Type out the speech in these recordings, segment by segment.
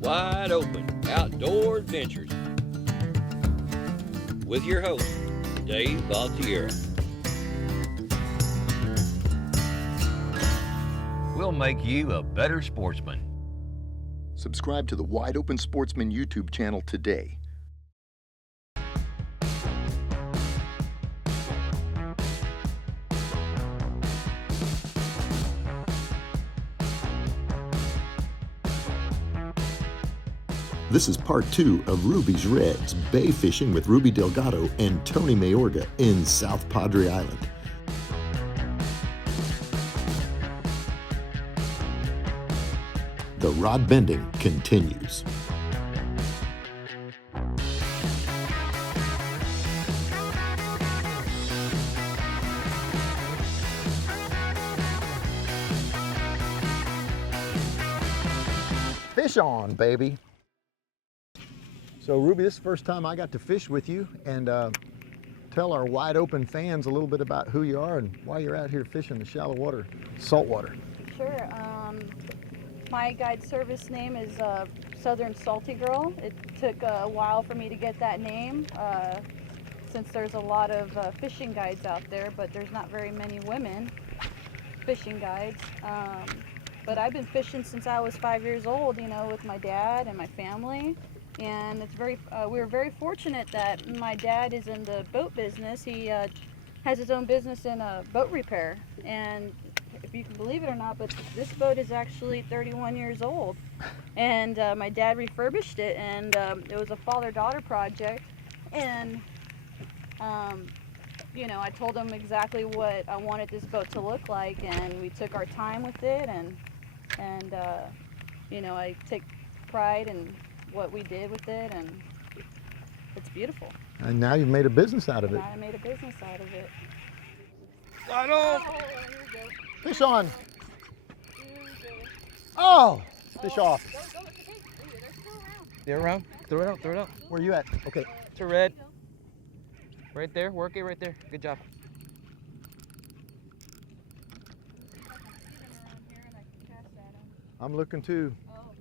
Wide Open Outdoor Adventures with your host, Dave Valtiera. We'll make you a better sportsman. Subscribe to the Wide Open Sportsman YouTube channel today. This is part 2 of Ruby's Reds, bay fishing with Ruby Delgado and Tony Mayorga in South Padre Island. The rod bending continues. Fish on, baby. So Ruby, this is the first time I got to fish with you, and tell our Wide Open fans a little bit about who you are and why you're out here fishing the shallow water, saltwater. Sure. My guide service name is Southern Salty Girl. It took a while for me to get that name since there's a lot of fishing guides out there, but there's not very many women fishing guides. But I've been fishing since I was 5 years old, you know, with my dad and my family. And it's we're very fortunate that my dad is in the boat business. He has his own business in boat repair. And if you can believe it or not, but this boat is actually 31 years old. And my dad refurbished it, and it was a father-daughter project. And, you know, I told him exactly what I wanted this boat to look like, and we took our time with it. And you know, I take pride in what we did with it, and it's beautiful. And now you've made a business out of it. I made a business out of it. Right on! Oh, here we go. Fish on. Here we go. Oh, fish off. Go, okay. They're still around. They're around. Throw it out. Throw it out. Where are you at? Okay. To red. Right there. Work it right there. Good job. I'm looking too. Oh,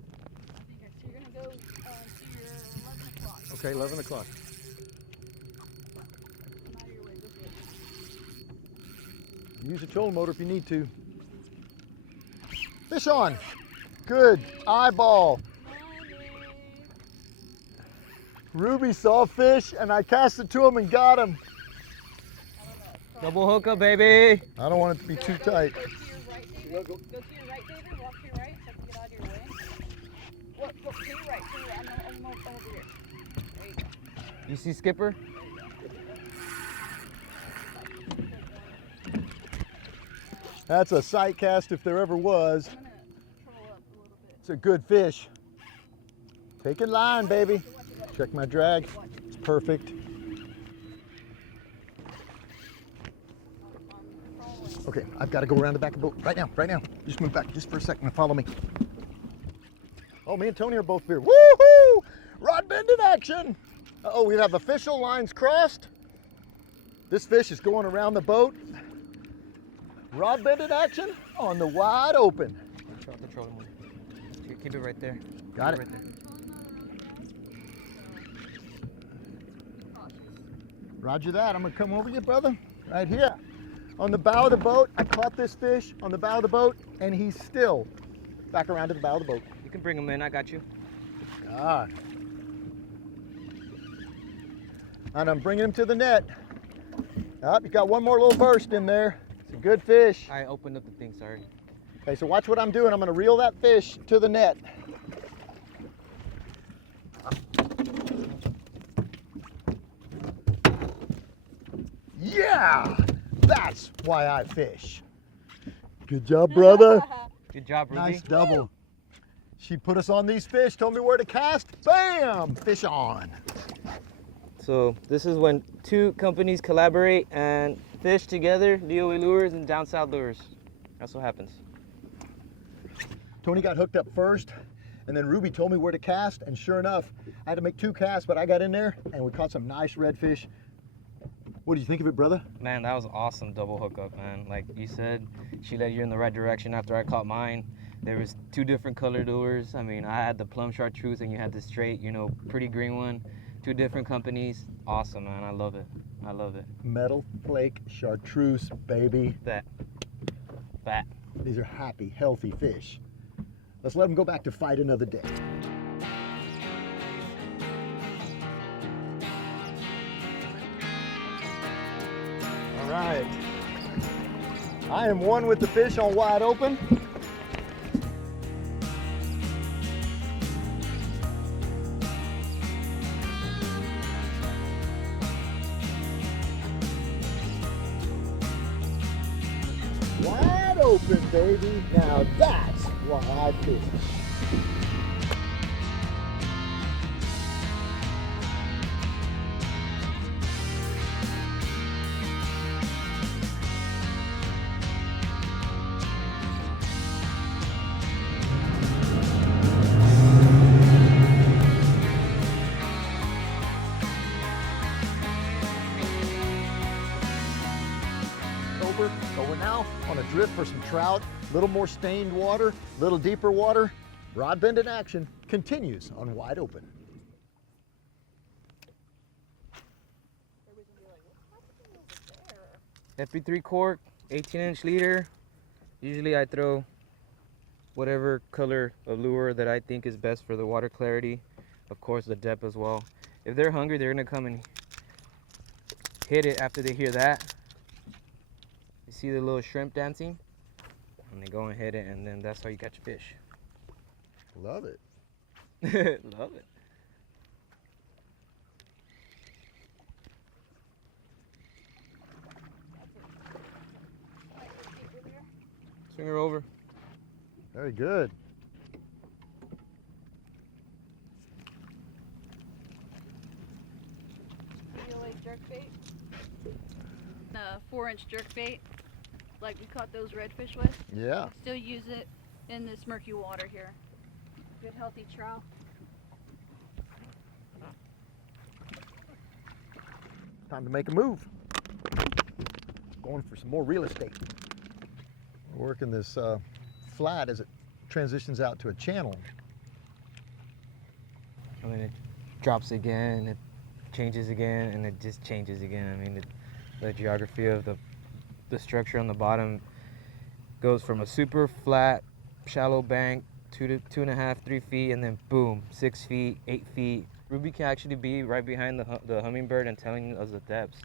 so you're gonna go to your 11 o'clock. Okay, 11 o'clock. Come out of your way, go for it. Use a trolling motor if you need to. Fish on. Good. Eyeball. Ruby saw fish and I cast it to him and got him. Double hookup, baby. I don't want it to be too tight. Go to your right, David. Go to your right, David. Walk to your right so I can get out of your way. Look, to your right, to your right. I'm over here. There you go. You see Skipper? That's a sight cast if there ever was. I'm gonna troll up a little bit. It's a good fish. Take it line, baby. Check my drag. It's perfect. Okay, I've got to go around the back of the boat right now. Just move back just for a second and follow me. Oh, me and Tony are both here. Woohoo! Rod bending action. Uh-oh, we have official lines crossed. This fish is going around the boat. Rod bending action on the Wide Open. The trolling motor. Keep it right there. Got it. Right there. Roger that. I'm gonna come over you, brother. Right here. On the bow of the boat, I caught this fish on the bow of the boat, and he's still back around to the bow of the boat. You can bring him in. I got you. God. And I'm bringing him to the net. Oh, you got one more little burst in there. It's a good fish. I opened up the thing. Sorry. Okay, so watch what I'm doing. I'm gonna reel that fish to the net. Yeah, that's why I fish. Good job, brother. Good job, Ruby. Nice double. She put us on these fish, told me where to cast. Bam, fish on. So this is when two companies collaborate and fish together, D.O.A. lures and down south lures. That's what happens. Tony got hooked up first, and then Ruby told me where to cast, and sure enough, I had to make 2 casts, but I got in there, and we caught some nice redfish. What do you think of it, brother? Man, that was awesome double hookup, man. Like you said, she led you in the right direction after I caught mine. There was 2 different colored lures. I mean, I had the plum chartreuse and you had the straight, you know, pretty green one. 2 different companies. Awesome, man. I love it. I love it. Metal flake chartreuse, baby. That. These are happy, healthy fish. Let's let them go back to fight another day. All right. I am one with the fish on wide open. Wide open, baby. Now that's why I fish. So we're now on a drift for some trout, a little more stained water, a little deeper water. Rod bend in action continues on Wide Open. FP3 cork, 18-inch leader. Usually I throw whatever color of lure that I think is best for the water clarity. Of course, the depth as well. If they're hungry, they're gonna come and hit it after they hear that. You see the little shrimp dancing? And they go and hit it, and then that's how you catch fish. Love it. Love it. Swing her over. Very good. D.O.A. jerkbait. 4-inch jerkbait, like we caught those redfish with. Yeah. Still use it in this murky water here. Good healthy trout. Time to make a move. Going for some more real estate. We're working this flat as it transitions out to a channel. I mean, it drops again, it changes again, and it just changes again. I mean, the geography of the structure on the bottom goes from a super flat, shallow bank, 2 to 2.5, 3 feet, and then boom, 6 feet, 8 feet. Ruby can actually be right behind the hummingbird and telling us the depths,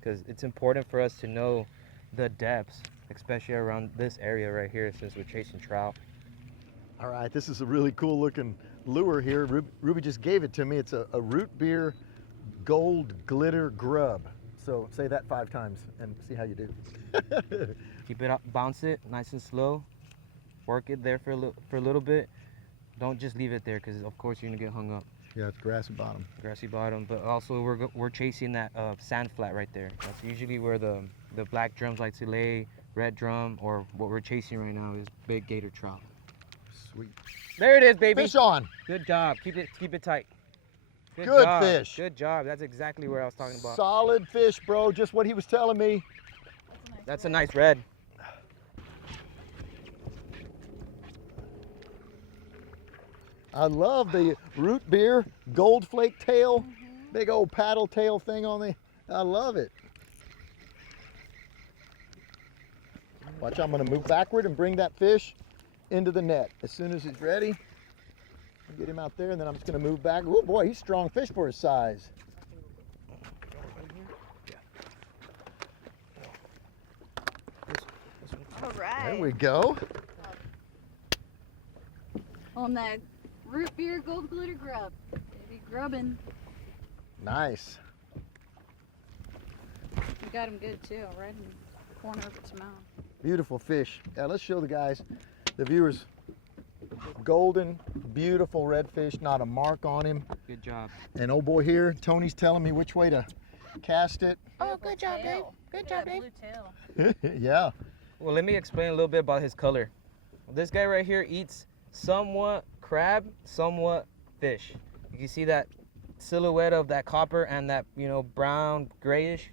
because it's important for us to know the depths, especially around this area right here, since we're chasing trout. All right, this is a really cool looking lure here. Ruby just gave it to me. It's a Rootbeer gold glitter grub. So say that 5 times and see how you do. Keep it up, bounce it nice and slow. Work it there for a little bit. Don't just leave it there, because of course you're gonna get hung up. Yeah, it's grassy bottom. Grassy bottom, but also we're chasing that sand flat right there. That's usually where the black drums like to lay, red drum, or what we're chasing right now is big gator trout. Sweet. There it is, baby. Fish on. Good job. Keep it tight. Good job. fish. Good job. That's exactly what I was talking about. Solid fish, bro. Just what he was telling me. That's a nice red. I love the Rootbeer gold flake tail. Big old paddle tail thing on the. I love it. Watch, I'm going to move backward and bring that fish into the net. As soon as he's ready, I'll get him out there, and then I'm just going to move back. Oh boy, he's strong fish for his size. All right. There we go. On that root beer gold glitter grub. Baby grubbing. Nice. We got him good too, right in the corner of its mouth. Beautiful fish. Yeah, let's show the guys, the viewers, golden, beautiful redfish, not a mark on him. Good job. And oh boy here, Tony's telling me which way to cast it. Oh, good job, Dave. Good job, Dave. Blue tail. Yeah. Well, let me explain a little bit about his color. This guy right here eats somewhat crab, somewhat fish. You can see that silhouette of that copper and that, brown, grayish.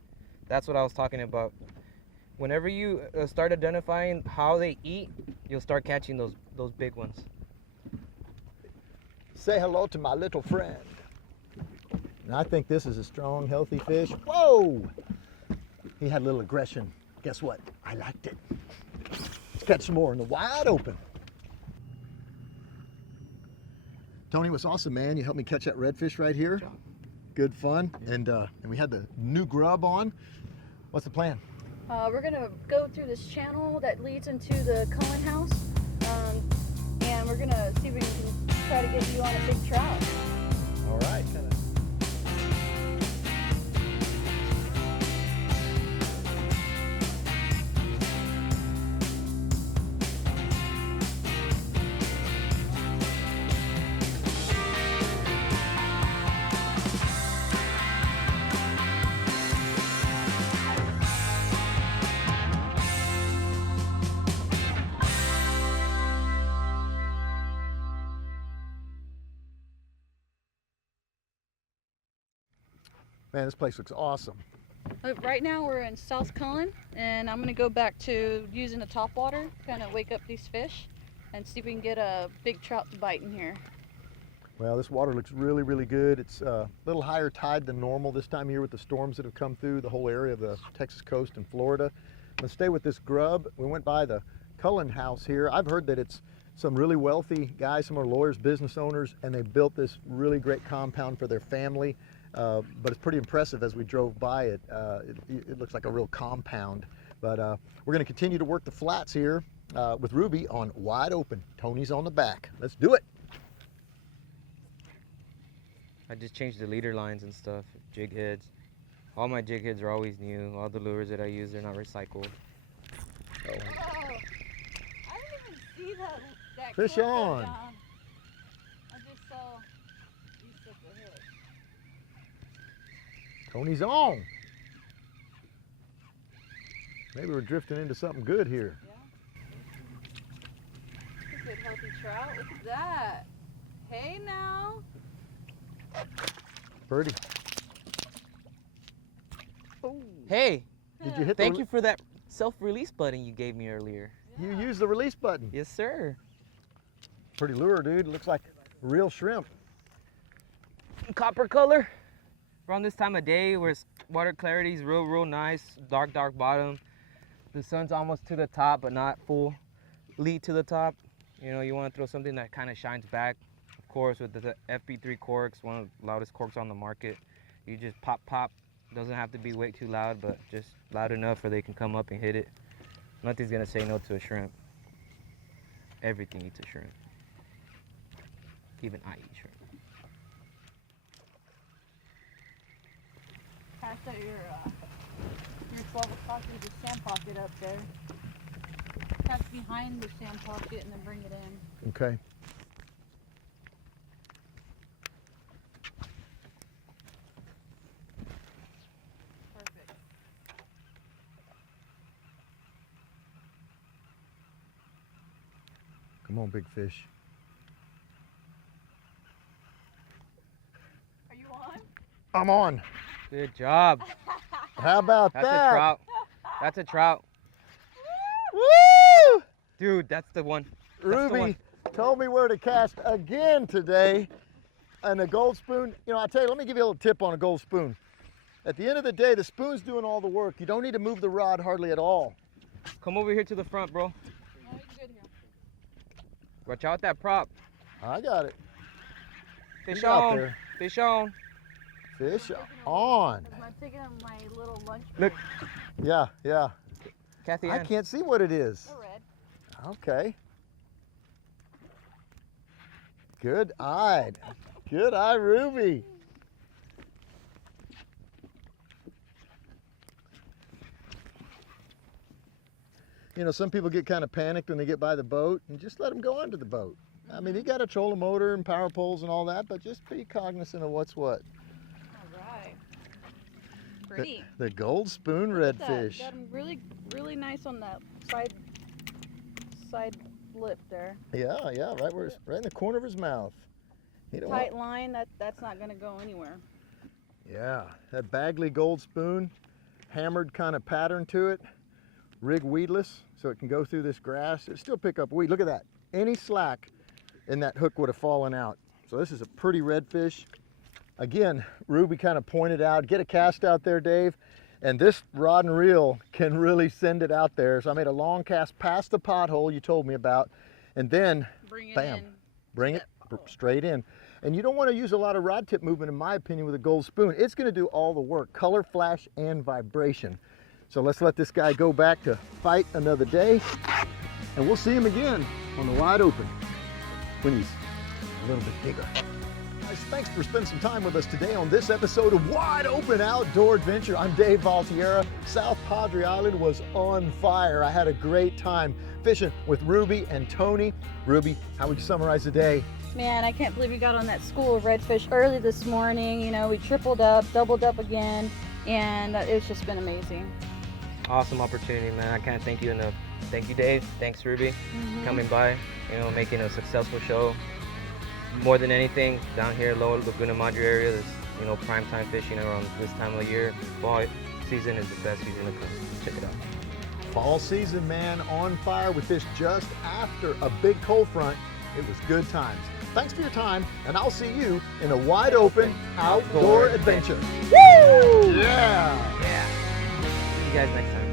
That's what I was talking about. Whenever you start identifying how they eat, you'll start catching those big ones. Say hello to my little friend. And I think this is a strong, healthy fish. Whoa! He had a little aggression. Guess what? I liked it. Let's catch some more in the wide open. Tony, what's awesome, man? You helped me catch that redfish right here. Good fun. And we had the new grub on. What's the plan? We're gonna go through this channel that leads into the Cullen house, and we're gonna see if we can try to get you on a big trout. All right. Man, this place looks awesome. Right now we're in South Cullen, and I'm gonna go back to using the top water, kind of wake up these fish, and see if we can get a big trout to bite in here. Well, this water looks really, really good. It's a little higher tide than normal this time of year with the storms that have come through the whole area of the Texas coast and Florida. I'm gonna stay with this grub. We went by the Cullen house here. I've heard that it's some really wealthy guys, some are lawyers, business owners, and they built this really great compound for their family. But it's pretty impressive as we drove by it. It looks like a real compound. But we're going to continue to work the flats here with Ruby on wide open. Tony's on the back. Let's do it. I just changed the leader lines and stuff, jig heads. All my jig heads are always new. All the lures that I use, they're not recycled. Oh, I didn't even see that Fish cork go on. down. I just saw you took a hit. Tony's on. Maybe we're drifting into something good here. Yeah. Good healthy trout. Look at that. Hey now. Birdie, Hey, did you hit thank you for that self-release button you gave me earlier. You used the release button. Yes, sir. Pretty lure, dude. Looks like real shrimp. Copper color. Around this time of day where water clarity is real nice, dark bottom. The sun's almost to the top, but not full lead to the top. You know, you want to throw something that kind of shines back. Of course, with the FB3 corks, one of the loudest corks on the market. You just pop. Doesn't have to be way too loud, but just loud enough where they can come up and hit it. Nothing's gonna say no to a shrimp. Everything eats a shrimp. Even I eat shrimp. Pass out your 12 o'clock, there's a sand pocket up there. Catch behind the sand pocket and then bring it in. Okay. Perfect. Come on, big fish. Are you on? I'm on. Good job. How about That's that? a trout. That's a trout. Woo! Dude, that's the one. That's the Ruby one. told me where to cast again today. And a gold spoon, you know, I'll tell you, let me give you a little tip on a gold spoon. At the end of the day, the spoon's doing all the work. You don't need to move the rod hardly at all. Come over here to the front, bro. No, you're good here. Watch out that prop. I got it. Fish He's out on. there. Fish on. Fish on. I'm taking my little lunch Look. break. Yeah. Kathy I Ann. can't see what it is. They're red. Okay. Good-eyed. Good-eye, Ruby. You know, some people get kind of panicked when they get by the boat, and just let them go under the boat. I mean, you got to troll a motor and power poles and all that, but just be cognizant of what's what. All right. Pretty. The gold spoon Look at that. redfish. Got him really nice on that side lip there. Yeah, right in the corner of his mouth. You know Tight what? line, that's not gonna go anywhere. Yeah, that Bagley gold spoon, hammered kind of pattern to it, rig weedless, so it can go through this grass. It still pick up weed. Look at that, any slack and that hook would have fallen out. So this is a pretty redfish. Again, Ruby kind of pointed out, get a cast out there, Dave, and this rod and reel can really send it out there. So I made a long cast past the pothole you told me about, and then bam, bring it straight in. And you don't want to use a lot of rod tip movement, in my opinion, with a gold spoon. It's going to do all the work, color, flash, and vibration. So let's let this guy go back to fight another day, and we'll see him again on the wide open when he's a little bit bigger. Guys, thanks for spending some time with us today on this episode of Wide Open Outdoor Adventure. I'm Dave Valtierra. South Padre Island was on fire. I had a great time fishing with Ruby and Tony. Ruby, how would you summarize the day? Man, I can't believe we got on that school of redfish early this morning. You know, we tripled up, doubled up again, and it's just been amazing. Awesome opportunity, man. I can't thank you enough. Thank you, Dave. Thanks, Ruby, coming by, you know, making a successful show. More than anything, down here, Lower Laguna Madre area, there's, you know, prime time fishing around this time of year. Fall season is the best season to come. Check it out. Fall season, man, on fire with this just after a big cold front. It was good times. Thanks for your time, and I'll see you in a wide open outdoor adventure. Woo! Yeah! Yeah. See you guys next time.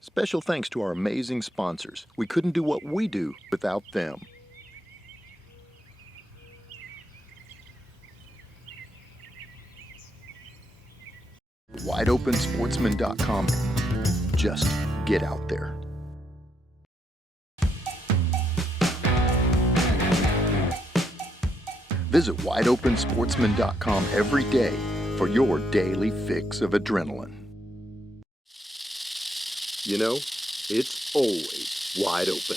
Special thanks to our amazing sponsors. We couldn't do what we do without them. WideOpenSportsman.com. Just get out there. Visit WideOpenSportsman.com every day for your daily fix of adrenaline. You know, it's always wide open.